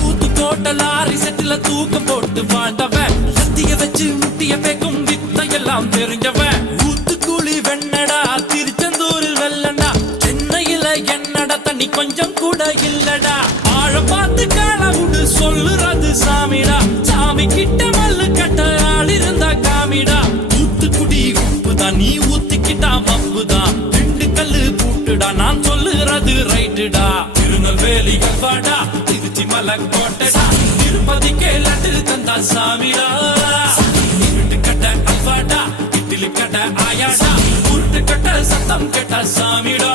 Uthukottai lorry செட்டில தூக்கம் போட்டு வாழ்ந்தவன் சத்திய வச்சு முட்டிய பேக்கும் வித்தையெல்லாம் தெரிஞ்சவன் ஊத்துக்குழி வெண்ணடா திருச்செந்தூரில் வெள்ளடா சென்னையில என்னடா தண்ணி கொஞ்சம் கூட இல்லடா ஆழம் பார்த்து காலவுடு சொல்லுறது சாமிடா சாமி கிட்ட மல்லு கட்ட ஆள் இருந்தா காமிடா ஊத்துக்குடி உப்புதான் நீ ஊத்திக்கிட்டா மப்புதான் ரெண்டு கல்லு பூட்டுடா நான் சொல்லுறது ரைட்டுடா திருநெல்வேலி கல்வாடா திருச்சி மலக்கோட்டடா திருப்பதிக்கே லட்டு தந்தா சாமிடா இருட்டு கட்ட அல்வாடா இட்லி கட்ட ஆயாடா உருட்டு கட்ட சத்தம் கெட்ட சாமிடா